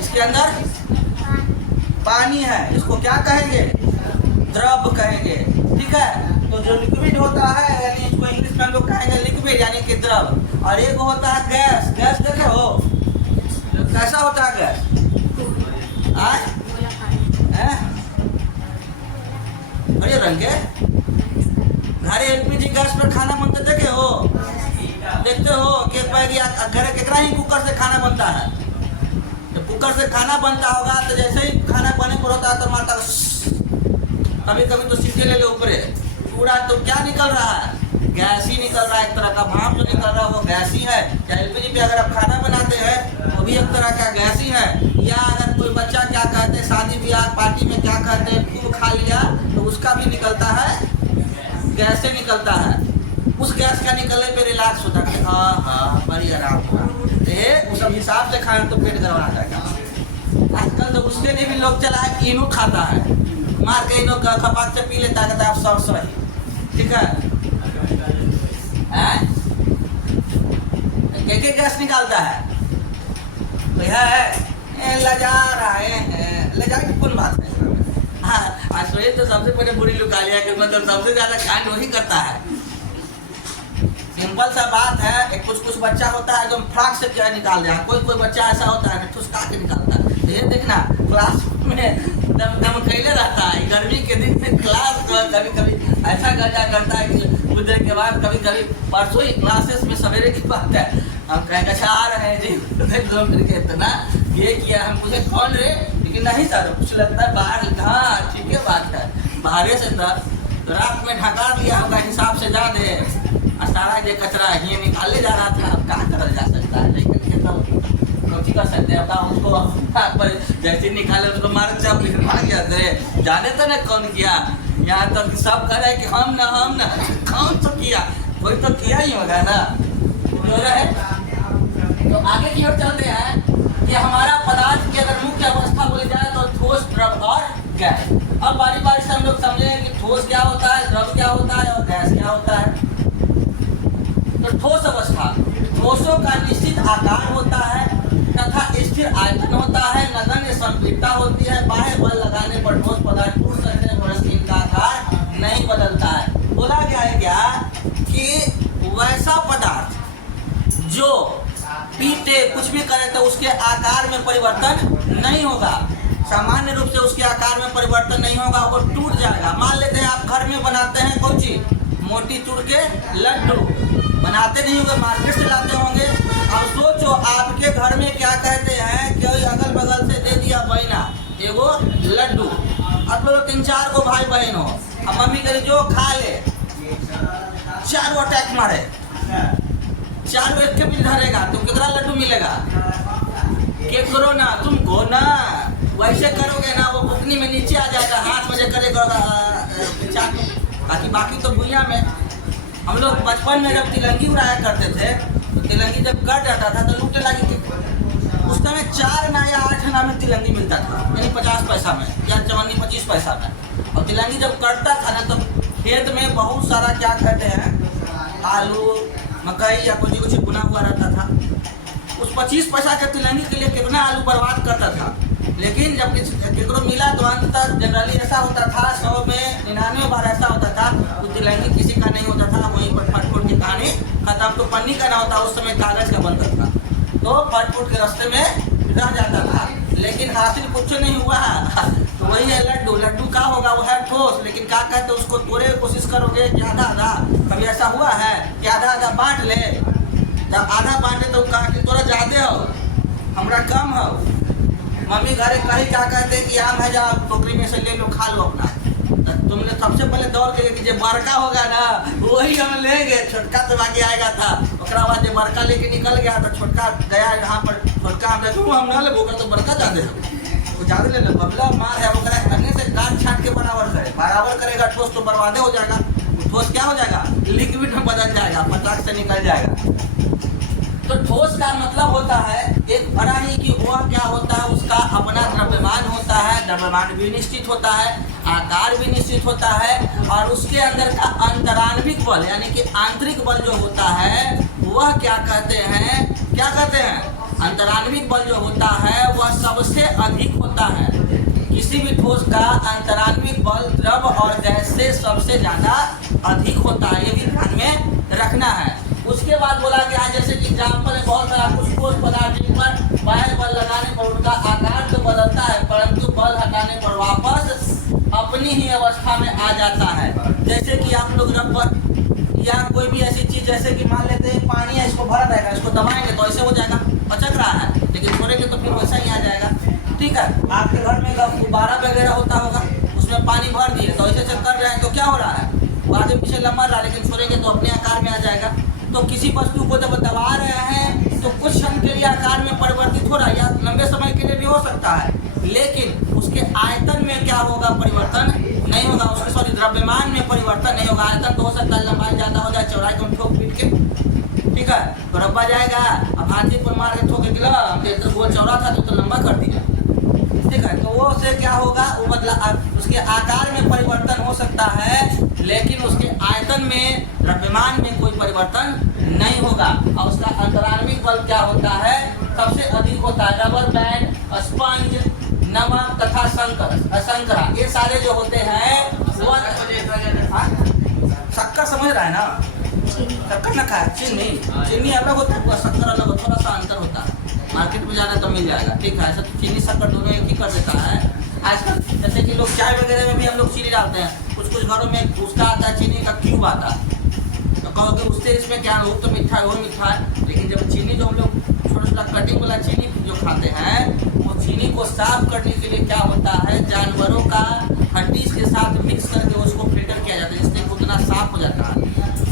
इसके अंदर पानी है, इसको क्या कहेंगे, द्रव कहेंगे। ठीक है, तो जो लिक्विड होता है यानी इसको इंग्लिश में हम लोग कहेंगे लिक्विड यानी कि द्रव, और एक होता है गैस। गैस देखे हो कैसा होता है गैस, अरे रंगे घरे एलपीजी गैस पर खाना बनते देखे हो, देखते हो कि घरे केकरा ही कुकर से खाना बनता है, तो कुकर से खाना बनता होगा तो जैसे ही खाना बने पर होता है तो मारता, कभी कभी तो सीधे ले ले ऊपरे पूरा, तो क्या निकल रहा है, गैस ही निकल रहा है, एक तरह का भाप जो निकल रहा है वो गैस ही है। या एलपीजी पे अगर आप खाना बनाते हैं वो भी एक तरह का गैस ही है। या अगर कोई बच्चा क्या कहते हैं, शादी ब्याह पार्टी में क्या कहते हैं, खूब खा लिया तो उसका भी निकलता है, गैस से निकलता है। उस गैस का निकलने पे रिलैक्स होता है, हाँ हाँ बड़ी आराम होगा, उस सब हिसाब से खाएं तो पेट गड़बड़ा जाएगा। आजकल तो उसके लिए भी लोग चला है कि इनो खाता है, मार के इनो खपाक से पी लेता है, आप सब सही। ठीक है, क्या गैस निकालता है, तो है लजा रहे हैं, लजा की कौन बात है। हाँ, आश्रय तो सबसे पहले बुरी लुका लिया कि मतलब सबसे ज्यादा कांड वही करता है। सिंपल सा बात है, एक कुछ बच्चा होता है एकदम फ्राक से क्या निकाल दिया, कोई बच्चा ऐसा होता है ठुसका के निकालता है। ये देखना क्लास में दम कैले रहता है, गर्मी के दिन में क्लास कभी कभी ऐसा गजा करता है कि गुजरे के बाद कभी कभी परसों ही क्लासेस में सवेरे की बात है, हम कहेंगे अच्छा आ रहे हैं जी, इतना ये किया, हम पूछे कौन रे, लेकिन नहीं सर कुछ लगता है बाहर। हाँ ठीक है बात है, बाहर से तो रात में ढका दिया होगा हिसाब से जा दे, सारा ये कचरा ये निकाले जा रहा था, अब क्या करा जा सकता है, लेकिन तो कर सकते हैं अपना उसको जैसे निकाले उसको मार जब भाग गया दे, जाने तो ना कौन किया, यहाँ तक तो सब कह रहे कि हम ना कौन तो किया, कोई तो किया ही होगा ना। तो आगे की ओर चलते हैं कि हमारा पदार्थ की अगर मुख्य अवस्था बोली जाए तो ठोस, द्रव और गैस। अब बारी बारी से हम लोग समझेंगे कि ठोस क्या होता है, द्रव क्या होता है और गैस क्या होता है। तो ठोस अवस्था, ठोसों का निश्चित आकार होता है तथा स्थिर आयतन होता है, नगण्य संपीड़ता होती है, बाह्य बल लगाने पर ठोस पदार्थ टूट सकते हैं परंतु इनका आकार नहीं बदलता है। बोला गया है क्या कि वैसा पदार्थ जो पीटे कुछ भी करे तो उसके आकार में परिवर्तन नहीं होगा, सामान्य रूप से उसके आकार में परिवर्तन नहीं होगा, वो टूट जाएगा। मान लेते हैं आप घर में बनाते हैं कोई चीज, मोटी चूर के लड्डू बनाते नहीं होंगे, मार्केट से लाते होंगे। अब सोचो आपके घर में क्या कहते हैं, कोई अगल बगल से दे दिया बैना, एगो लड्डू। अब लोग 3-4 गो भाई बहन हो, अब मम्मी कहे जो खा ले, 4 गो अटैक मारे, 4 गो एक के भी धरेगा तो कितना लड्डू मिलेगा? के करो ना, तुमको ना वैसे करोगे ना वो बुकनी में नीचे आ जाएगा, हाथ में जो करेगा बाकी तो भुइया में। हम लोग बचपन में जब तिलंगी उड़ाया करते थे तो तिलंगी जब कट जाता था तो लूटने लगी थी। उस समय 4 ना या 8 आना में तिलंगी मिलता था, यानी 50 पैसा में या 25 पैसा में। और तिलंगी जब कटता था ना तो खेत में बहुत सारा क्या कहते हैं, आलू मकई या कुछ बुना हुआ रहता था। उस 25 पैसा के तिलंगी के लिए कितना आलू बर्बाद करता था। लेकिन जब केकरो मिला तो अंततः जनरली ऐसा होता था, 100 में 99 बार ऐसा होता था तो तिलंगी किसी का नहीं होता था, वहीं पर फट-फुट की कहानी खत्म। तो पन्नी का ना होता, उस समय कागज का बनता था, तो फट-फुट के रास्ते में रह जाता था। लेकिन हासिल कुछ नहीं हुआ। तो वही है लड्डू। लड्डू का होगा वो है ठोस, लेकिन क्या कहते हैं उसको तोड़े कोशिश करोगे कि आधा, कभी ऐसा हुआ है कि आधा बांट ले? जब आधा बांटे तो कहा कि तोरा ज्यादा हो, हमरा कम हो। मम्मी घरे कहीं क्या कहते हैं कि आम है, जाओ टोकरी में से ले लो, खा लो अपना। तो तुमने सबसे पहले दौड़ के कि जो बड़का होगा ना वही हम लेंगे, छोटका तो बाकी आएगा था। उसके बाद जो बड़का लेके निकल गया तो छोटका गया यहाँ पर, छोटका हम देखो हम ना ले तो बड़का ज्यादा हो, वो ज्यादा ले लो, बबला मार है वो करने से काट छाट के बराबर करेगा, ठोस तो बर्बादे हो जाएगा। ठोस क्या हो जाएगा? लिक्विड में बदल जाएगा, पटाख से निकल जाएगा। तो ठोस का मतलब होता है एक बड़ा ही कि वह क्या होता है, उसका अपना द्रव्यमान होता है, द्रव्यमान भी निश्चित होता है, आकार भी निश्चित होता है, और उसके अंदर का अंतरान्विक बल यानी कि आंतरिक बल जो होता है वह क्या कहते हैं, अंतरान्विक बल जो होता है वह सबसे अधिक होता है। किसी भी ठोस का अंतरान्विक बल द्रव और गैस से सबसे ज्यादा अधिक होता है, ये भी ध्यान में रखना है। उसके बाद बोला गया है जैसे कि एग्जाम्पल है बहुत सारा कुछ ठोस पदार्थ पर बाह्य बल लगाने पर उनका आकार तो बदलता है, परंतु बल हटाने पर वापस अपनी ही अवस्था में आ जाता है। जैसे कि आप लोग रबर या कोई भी ऐसी चीज, जैसे कि मान लेते हैं पानी है, इसको भरा रहेगा, इसको दबाएंगे तो ऐसे हो जाएगा, पचक रहा है, लेकिन छोड़ेंगे तो फिर वैसा ही आ जाएगा। ठीक है, आपके घर में गुब्बारा वगैरह होता होगा, उसमें पानी भर दिए तो ऐसे कर रहे हैं तो क्या हो रहा है, वो आगे पीछे लंबा रहा, लेकिन छोड़ेंगे तो अपने आकार में आ जाएगा। तो किसी वस्तु को जब दबा रहे हैं तो कुछ क्षण के लिए आकार में परिवर्तित हो रहा है, या लंबे समय के लिए भी हो सकता है, लेकिन उसके आयतन में क्या होगा, परिवर्तन नहीं होगा। उसके सॉरी द्रव्यमान में परिवर्तन नहीं होगा। आयतन तो हो सकता है लंबाई ज्यादा हो जाए, चौड़ाई को ठोक पीट के, ठीक है, तो रब्बा जाएगा। अब हाथी को मार के ठोके गिला तो वो चौड़ा था तो लंबा कर दिया, ठीक है, तो वो से क्या होगा, वो मतलब उसके आकार में परिवर्तन हो सकता है, लेकिन उसके आयतन में द्रव्यमान में कोई परिवर्तन नहीं होगा। और उसका अंतरान्विक बल क्या होता है, सबसे अधिक होता है। रबर बैंड, स्पंज, नमक तथा संकरा, ये सारे जो होते हैं वो शक्कर समझ रहा है ना, शक्कर ना खाए, चीनी अलग होता है, शक्कर अलग होता है, थोड़ा सा अंतर होता है। मार्केट में जाना तो मिल जाएगा, ठीक है। ऐसा तो चीनी शक्कर दोनों एक ही कर देता है आजकल। जैसे कि लोग चाय वगैरह में भी हम लोग चीनी डालते हैं, कुछ घरों में उसका आता है चीनी का क्यूब आता है, तो कहोगे उससे इसमें क्या, वो तो मीठा है, वो मीठा है, लेकिन जब चीनी जो हम लोग छोटा कटिंग वाला चीनी जो खाते हैं, वो चीनी को साफ करने के लिए क्या होता है, जानवरों का हड्डी के साथ मिक्स करके उसको फिल्टर किया जाता है, जिससे उतना साफ हो जाता है,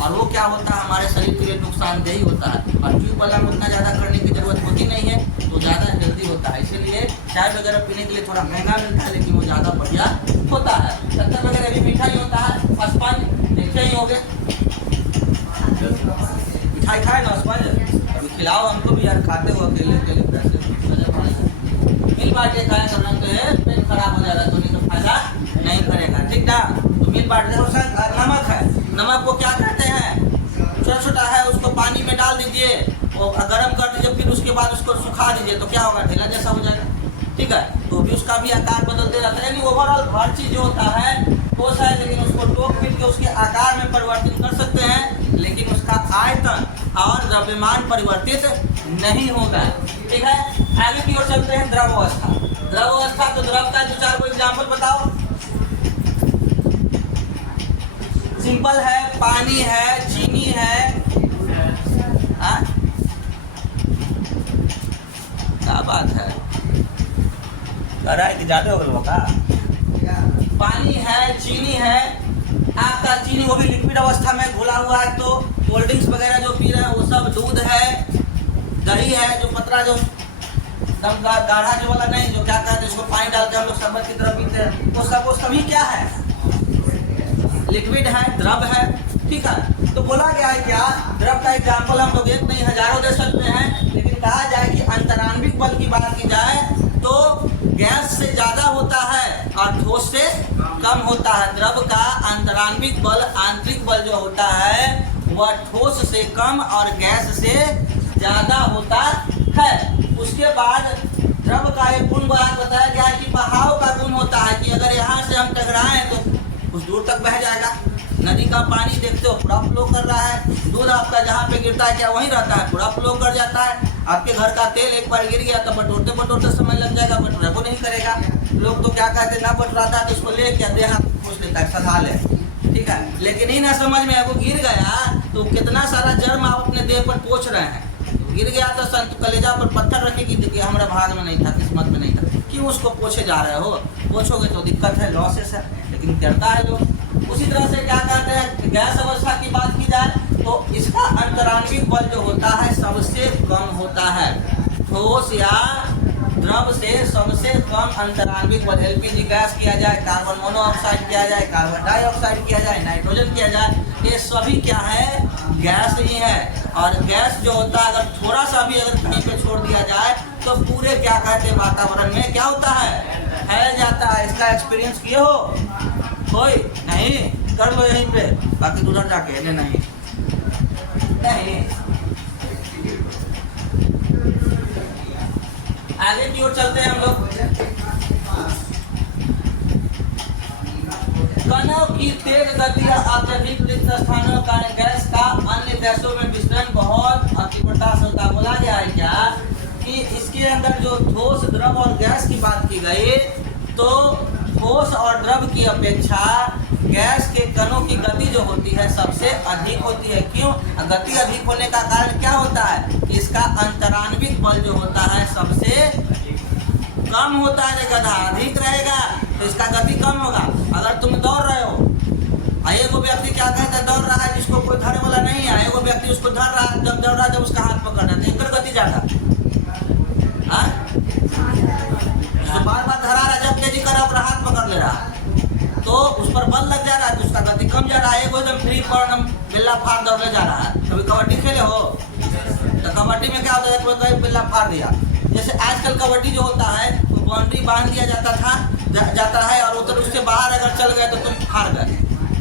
और वो क्या होता है हमारे शरीर के लिए नुकसानदेही होता है। और ट्यूब वाला में उतना ज़्यादा करने की जरूरत होती नहीं है, तो ज़्यादा हेल्दी होता है, इसीलिए चाय वगैरह पीने के लिए थोड़ा महंगा मिलता है, लेकिन वो ज़्यादा बढ़िया होता है। शक्कर वगैरह भी मीठा ही होता है। स्पंज देखे ही होंगे, मिठाई खाए ना स्पंज, अभी खिलाओ हमको भी यार, खाते हो अकेले पैसे मिल बांटे खाया करना, तो है पेट खराब हो जाएगा तो नहीं तो फायदा नहीं करेगा, ठीक ना। तो मिल बांटे नमक है, नमक को क्या कहते हैं, छोटा छोटा है, उसको पानी में डाल दीजिए और गर्म कर दीजिए, फिर उसके बाद उसको सुखा दीजिए, तो क्या होगा, ढीला जैसा हो जाएगा, ठीक है। तो भी उसका भी आकार बदलते रहता है, यानी ओवरऑल हर चीज जो होता है ठोस है, लेकिन उसको टोक पीट के उसके आकार में परिवर्तित कर सकते हैं, लेकिन उसका आयतन और द्रव्यमान परिवर्तित नहीं होगा, ठीक है। आगे की ओर चलते हैं, द्रव अवस्था। द्रव अवस्था, तो द्रव का 2-4 को एग्जाम्पल बताओ। सिंपल है, पानी है, चीनी है, क्या बात है, कह रहा है कि ज्यादा हो गया का। पानी है, चीनी है, आपका चीनी वो भी लिक्विड अवस्था में घुला हुआ है, तो कोल्ड ड्रिंक्स वगैरह जो पी रहे हैं वो सब दूध है, दही है जो पतला जो एकदम गाढ़ा जो वाला नहीं, जो क्या कहते हैं इसको पानी डाल के हम लोग शरबत की तरह पीते हैं, वो सभी क्या है, लिक्विड है, द्रव है। ठीक है, तो बोला गया है क्या, द्रव का एग्जाम्पल हम लोग एक नहीं हजारों दे सकते हैं, लेकिन कहा जाए कि अंतराण्विक बल की बात की जाए तो गैस से ज्यादा होता है और ठोस से कम होता है। द्रव का अंतराण्विक बल, आंतरिक बल जो होता है वह ठोस से कम और गैस से ज्यादा होता है। उसके बाद द्रव का एक गुण बताया गया है कि बहाव का गुण होता है कि अगर यहाँ से हम टकराएं तो कुछ दूर तक बह जाएगा। नदी का पानी देखते हो पूरा फ्लो कर रहा है, दूध आपका जहाँ पे गिरता है क्या वहीं रहता है, पूरा फ्लो कर जाता है। आपके घर का तेल एक बार गिर गया तो बटोरते बटोरते समय लग जाएगा, बटोरा को नहीं करेगा। लोग तो क्या कहते हैं, ना बटोराता है तो उसको ले क्या देह पूछ लेता है, सधा ले। ठीक है, लेकिन ही ना समझ में वो गिर गया तो कितना सारा जर्म आप अपने देह पर पोछ रहे हैं। गिर गया तो संत कलेजा पर पत्थर रखे कि देखिए हमारा भाग में नहीं था, किस्मत में नहीं था, क्यों उसको पोछे जा रहे हो, पोछोगे तो दिक्कत है, लॉसेस है, लेकिन करता है लोग। उसी तरह से क्या कहते हैं, गैस अवस्था की बात की जाए तो इसका अंतराण्विक बल जो होता है सबसे कम होता है। ठोस या द्रव से सबसे कम अंतराण्विक बल, एलपीजी गैस किया जाए, कार्बन मोनोऑक्साइड किया जाए, कार्बन डाइऑक्साइड किया जाए, नाइट्रोजन किया जाए, ये सभी क्या है, गैस ही है। और गैस जो होता है अगर थोड़ा सा भी अगर कहीं पे छोड़ दिया जाए तो पूरे क्या कहते हैं वातावरण में क्या होता है, फैल जाता है। इसका एक्सपीरियंस किए हो कोई? नहीं, कर लो यहीं पे, बाकी उधर जाके नहीं। आगे की ओर चलते हैं हम लोग। कणों की तेज गति और अत्यधिक रिक्त स्थानों का गैस का अन्य गैसों में विस्तरण बहुत तीव्रता से होता। बोला गया है क्या कि इसके अंदर जो ठोस, द्रव और गैस की बात की गई तो ठोस और द्रव की अपेक्षा गैस के कणों की गति जो होती है सबसे अधिक होती है। क्यों? गति अधिक होने का कारण क्या होता है, इसका अंतराण्विक बल जो होता है सबसे कम होता है। गधा अधिक रहेगा तो इसका गति कम होगा। अगर तुम दौड़ रहे हो, एगो व्यक्ति क्या कहता है, दौड़ रहा है जिसको कोई धरने वाला नहीं है, एगो व्यक्ति उसको धर रहा है, जब दौड़ रहा है जब उसका हाथ पकड़ रहा है, तो गति ज्यादा, तो बार बार धरा रहा है, जब तेजी कर रहा हाथ पकड़ ले रहा है तो उस पर बल लग जा रहा है, तो उसका गति कम जा रहा है। एगो एकदम फ्री पर बिल्ला फाड़ दौड़ने जा रहा है। कभी कबड्डी खेले हो तो कबड्डी में क्या होता है, कोई बिल्ला फाड़ दिया। जैसे आजकल कबड्डी जो होता है वो बाउंड्री बांध दिया जाता है और उधर उससे बाहर अगर चल गए तो तुम हार गए।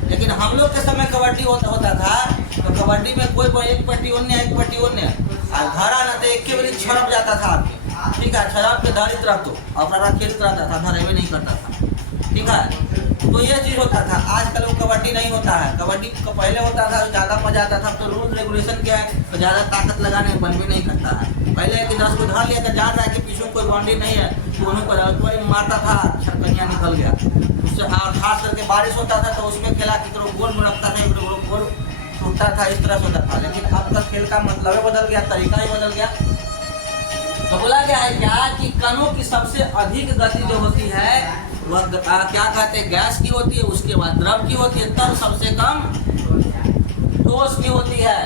लेकिन हम लोग के समय कबड्डी होता था तो कबड्डी में कोई एक पट्टी उन्ने एक पट्टी उन्ने और घर आना तो एक के बारी छड़प जाता था आपके। ठीक है, छड़प के धारित रखो अपना खेलता रहता था, धरे नहीं करता था। ठीक है, तो ये चीज होता था। आजकल वो कबड्डी नहीं होता है। कबड्डी को पहले होता था तो ज्यादा मजा आता था। तो रूल रेगुलेशन क्या है, तो ज्यादा ताकत लगाने में मन भी नहीं करता है। पहले कि 10 को धर लिया तो जान रहा है कि पीछे कोई बाउंड्री नहीं है, दोनों पर मारता था, छरकनिया निकल गया उससे। और खास करके बारिश होता था तो उसमें खेला कि गोल मुड़कता था, गोल टूटता था, इस तरह से होता था। लेकिन अब तक खेल का मतलब बदल गया, तरीका ही बदल गया। तो बोला गया है क्या कि कणों की सबसे अधिक गति जो होती है वह क्या कहते हैं, गैस की होती है, उसके बाद द्रव की होती है, तब सबसे कम ठोस की होती है।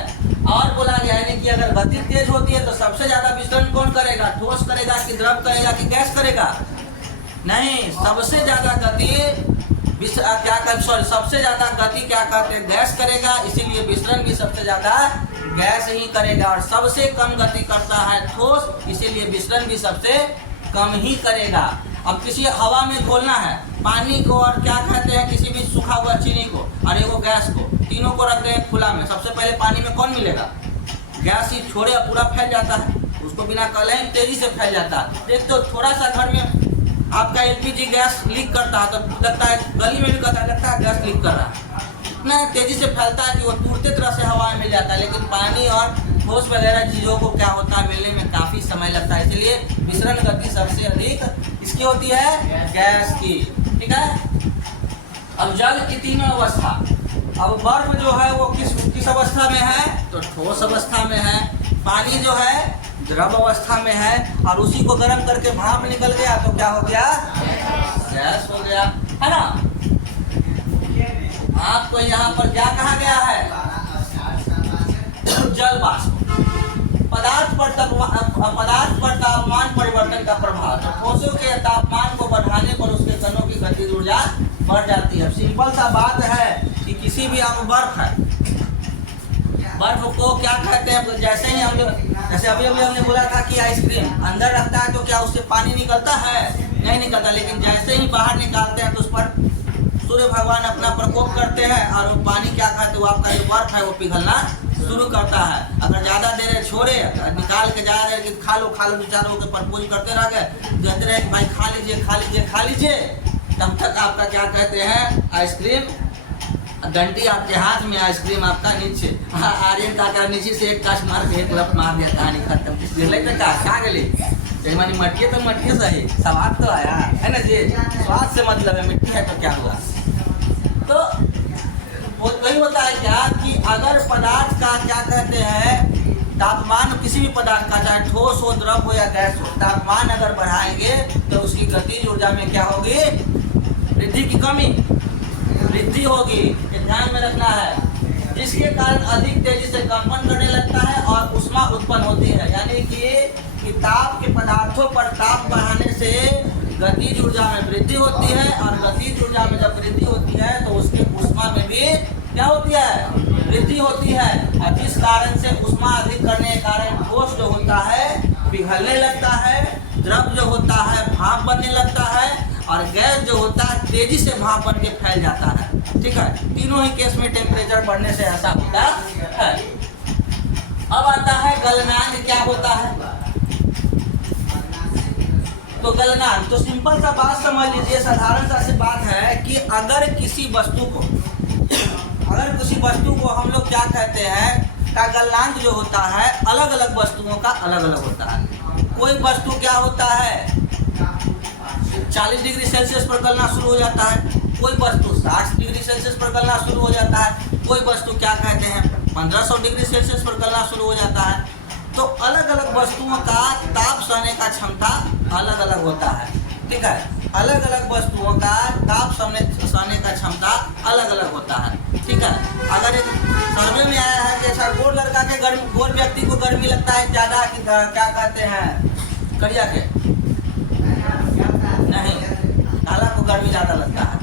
और बोला गया है कि अगर गति तेज होती है तो सबसे ज्यादा विस्तरण कौन करेगा, ठोस करेगा कि द्रव करेगा कि गैस करेगा? नहीं, सबसे ज्यादा गति सबसे ज्यादा गति क्या कहते हैं, गैस करेगा। इसीलिए विस्तरण भी सबसे ज्यादा गैस ही करेगा। और सबसे कम गति करता है ठोस, इसीलिए विस्तरण भी सबसे कम ही करेगा। अब किसी हवा में घोलना है पानी को और क्या कहते हैं किसी भी सूखा हुआ चीनी को और एगो गैस को, तीनों को रख दें खुला में, सबसे पहले पानी में कौन मिलेगा? गैस ही छोड़े पूरा फैल जाता है, उसको बिना कले तेजी से फैल जाता है। देखते हो थोड़ा सा घर में आपका एलपीजी गैस लीक करता है तो लगता है गली में भी लगता है गैस लीक कर रहा है, इतना तेजी से फैलता है कि वो टूटते तरह से हवा में मिल जाता है। लेकिन पानी और ठोस वगैरह चीजों को क्या होता है, मिलने में काफी समय लगता है। इसलिए विसरण गति सबसे अधिक इसकी होती है, गैस की। ठीक है, अब जल की तीनों अवस्था। अब बर्फ जो है वो किस अवस्था में है, तो ठोस अवस्था में है। पानी जो है द्रव अवस्था में है और उसी को गर्म करके भाप निकल गया तो क्या हो गया? गैस हो गया, है ना। आपको यहाँ पर क्या कहा गया है? जल वाष्प। पदार्थ पर तापमान परिवर्तन का प्रभाव, तो ठोसों के तापमान को बढ़ाने पर उसके कणों की गतिज ऊर्जा बढ़ जाती है। सिंपल सा बात है कि किसी भी आप बर्फ है, बर्फ को क्या कहते हैं? जैसे ही हम लोग, जैसे अभी हमने बोला था कि आइसक्रीम अंदर रखता है तो क्या उससे पानी निकलता है? नहीं निकलता, लेकिन जैसे ही बाहर निकालते हैं तो उस पर सूर्य भगवान अपना प्रकोप करते हैं और वो पानी क्या कहते हैं, वो आपका जो बर्फ है वो पिघलना शुरू करता है। अगर ज्यादा देर छोड़े, निकाल के जा रहे कि खा लो विचारों के प्रपोज करते रह गए, कहते रहे कि भाई खा लीजिए, तब तक आपका क्या कहते हैं, आइसक्रीम घंटी आपके हाथ में, आइसक्रीम आपका नीचे। आर्यन का कर नीचे से एक काश मार के एक लप मार दिया, कहानी खत्म। खा गए मानी मट्टी तो मट्टी सही, स्वाद तो आया है ना जी। स्वाद से मतलब है, मिट्टी है तो क्या हुआ। तो वही होता है क्या कि अगर पदार्थ का क्या कहते हैं तापमान, किसी भी पदार्थ का चाहे ठोस हो, द्रव हो या गैस हो, तापमान अगर बढ़ाएंगे तो उसकी गतिज ऊर्जा में क्या होगी? वृद्धि की कमी, वृद्धि होगी। ये ध्यान में रखना है, जिसके कारण अधिक तेजी से कंपन करने लगता है और ऊष्मा उत्पन्न होती है। यानी कि ताप के पदार्थों पर ताप बढ़ाने से गतिज ऊर्जा में वृद्धि होती है और गतिज ऊर्जा में जब वृद्धि होती है तो उसके ऊष्मा में भी क्या होती है? वृद्धि होती है। और जिस कारण से ऊष्मा अधिक करने के कारण ठोस जो होता है पिघलने लगता है, द्रव जो होता है भाप बनने लगता है और गैस जो होता है तेजी से भाप बन के फैल जाता है। ठीक है, तीनों ही केस में टेम्परेचर बढ़ने से ऐसा होता है। अब आता है गलनांक क्या होता है? तो गलनांक, तो सिंपल सा बात समझ लीजिए, साधारण सा बात है कि अगर किसी वस्तु को हम लोग क्या कहते हैं का गलनांक जो होता है अलग अलग वस्तुओं का अलग अलग होता है। कोई वस्तु क्या होता है 40 डिग्री सेल्सियस पर गलना शुरू हो जाता है, कोई वस्तु 60 डिग्री सेल्सियस पर गलना शुरू हो जाता है, कोई वस्तु क्या कहते हैं 1500 डिग्री सेल्सियस पर गलना शुरू हो जाता है। तो अलग अलग वस्तुओं का ताप सहने का क्षमता अलग अलग होता है। ठीक है, अलग अलग वस्तुओं का ताप सहने का क्षमता अलग अलग होता है। ठीक है, अगर एक सर्वे में आया है कि सर गोर लड़का के गोर व्यक्ति को गर्मी लगता है ज्यादा कि क्या कहते हैं करिया के नहीं, काला को गर्मी ज्यादा लगता है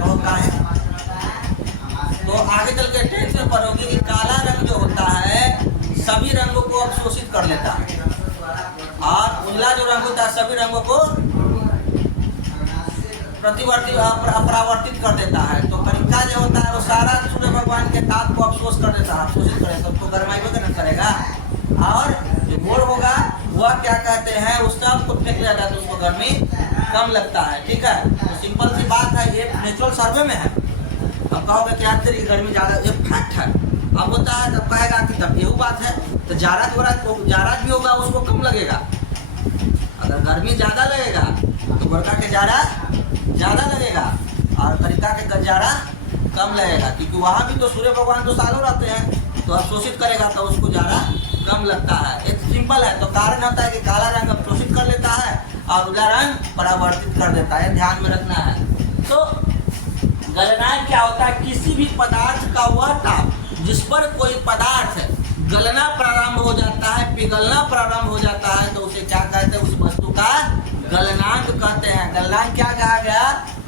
तो का है। तो आगे चल के टेंथ में पढ़ोगे कि काला रंग जो होता है सभी रंगों को अवशोषित कर लेता है और उजला जो रंग होता है सभी रंगों को परावर्तित कर देता है। तो कनिका जो होता है वो सारा सूर्य भगवान के ताप को अवशोष कर देता है, अवशोषित कर देता है, तो गर्माई वगैरह करेगा। और जो गोड़ होगा वह क्या कहते हैं उस सब को फेंक दिया जाता है तो उसको गर्मी कम लगता है। ठीक है, तो सिंपल सी बात है, ये नेचुरल सर्वे में है। अब कहोगे कि यार तेरी गर्मी ज्यादा, ये फैक्ट है। अब होता है तब कहेगा कि तब यही बात है, तो जारा भी होगा उसको कम लगेगा। अगर गर्मी ज्यादा लगेगा तो गोरखा के जारा ज्यादा लगेगा और कनिका के जारा कम लगेगा, क्योंकि वहां भी तो सूर्य भगवान तो सालों रहते हैं, तो अवशोषित करेगा तो उसको जारा कम लगता है। एक सिंपल है, तो कारण होता है कि काला रंग अवशोषित कर लेता है और उजला रंग परावर्तित कर देता है, ध्यान में रखना है। तो गलनांक क्या होता है? किसी भी पदार्थ का वह ताप जिस पर कोई पदार्थ गलना प्रारंभ हो जाता है, पिघलना प्रारंभ हो जाता है, तो उसे क्या कहते हैं? उस वस्तु का गलनांक कहते हैं। गलनांक क्या कहा गया?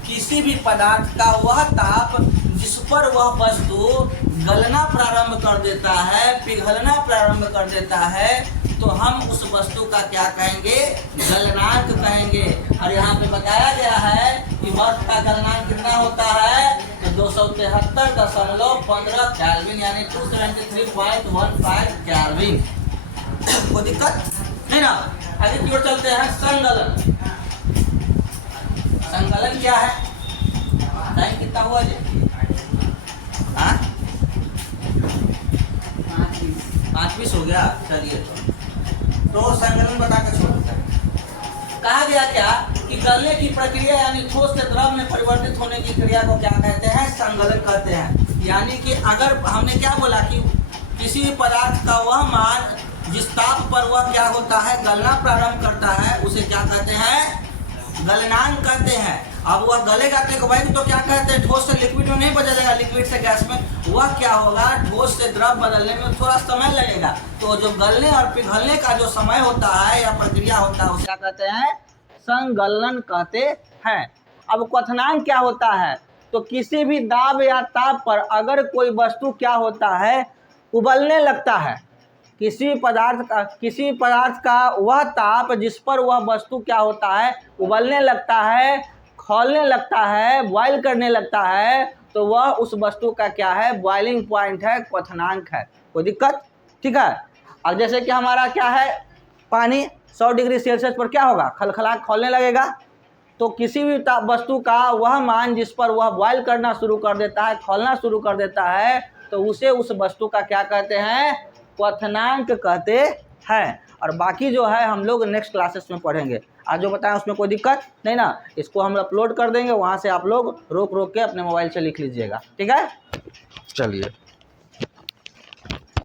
किसी भी पदार्थ का वह ताप जिस पर वह वस्तु गलना प्रारंभ कर देता है, पिघलना प्रारंभ कर देता है, तो हम उस वस्तु का क्या कहेंगे? गलनांक कहेंगे। और यहाँ पे बताया गया है कि बर्फ का गलनांक कितना होता है? तो 273.15 केल्विन, यानी 273.15 केल्विन। कोई दिक्कत नहीं ना। आगे की ओर चलते हैं। संगलन। संगलन क्या है? टाइम कितना हुआ जी? 5:20 हो गया। चलिए, तो संगलन बता के छोड़ देते हैं। कहा गया क्या कि गलने की प्रक्रिया यानी ठोस से द्रव में परिवर्तित होने की क्रिया को क्या कहते हैं? संगलन कहते हैं। यानी कि अगर हमने क्या बोला कि किसी भी पदार्थ का वह मान जिस ताप पर वह क्या होता है, गलना प्रारंभ करता है, उसे क्या कहते हैं, गलनांक कहते हैं। अब वह गलेगा तो क्या कहते हैं, ठोस से लिक्विड में नहीं बदलेगा, लिक्विड से गैस में, वह क्या होगा, ठोस से द्रव बदलने में थोड़ा समय लगेगा। तो जो गलने और पिघलने का जो समय होता है या प्रक्रिया होता है उसे क्या कहते हैं, संगलन कहते हैं। अब क्वथनांक क्या होता है, तो किसी भी दाब या ताप पर अगर कोई वस्तु क्या होता है, उबलने लगता है, किसी पदार्थ का वह ताप जिस पर वह वस्तु क्या होता है, उबलने लगता है, खौलने लगता है, बॉयल करने लगता है, तो वह उस वस्तु का क्या है, बॉइलिंग पॉइंट है, क्वथनांक है। कोई दिक्कत? ठीक है। अब जैसे कि हमारा क्या है, पानी 100 डिग्री सेल्सियस पर क्या होगा, खलखला खौलने लगेगा। तो किसी भी वस्तु का वह मान जिस पर वह बॉयल करना शुरू कर देता है, खौलना शुरू कर देता है, तो उसे उस वस्तु का क्या कहते हैं, क्वथनांक कहते हैं। और बाकी जो है हम लोग नेक्स्ट क्लासेस में पढ़ेंगे। आज जो बताएं उसमें कोई दिक्कत नहीं ना, इसको हम अपलोड कर देंगे, वहाँ से आप लोग रोक के अपने मोबाइल से लिख लीजिएगा। ठीक है, चलिए।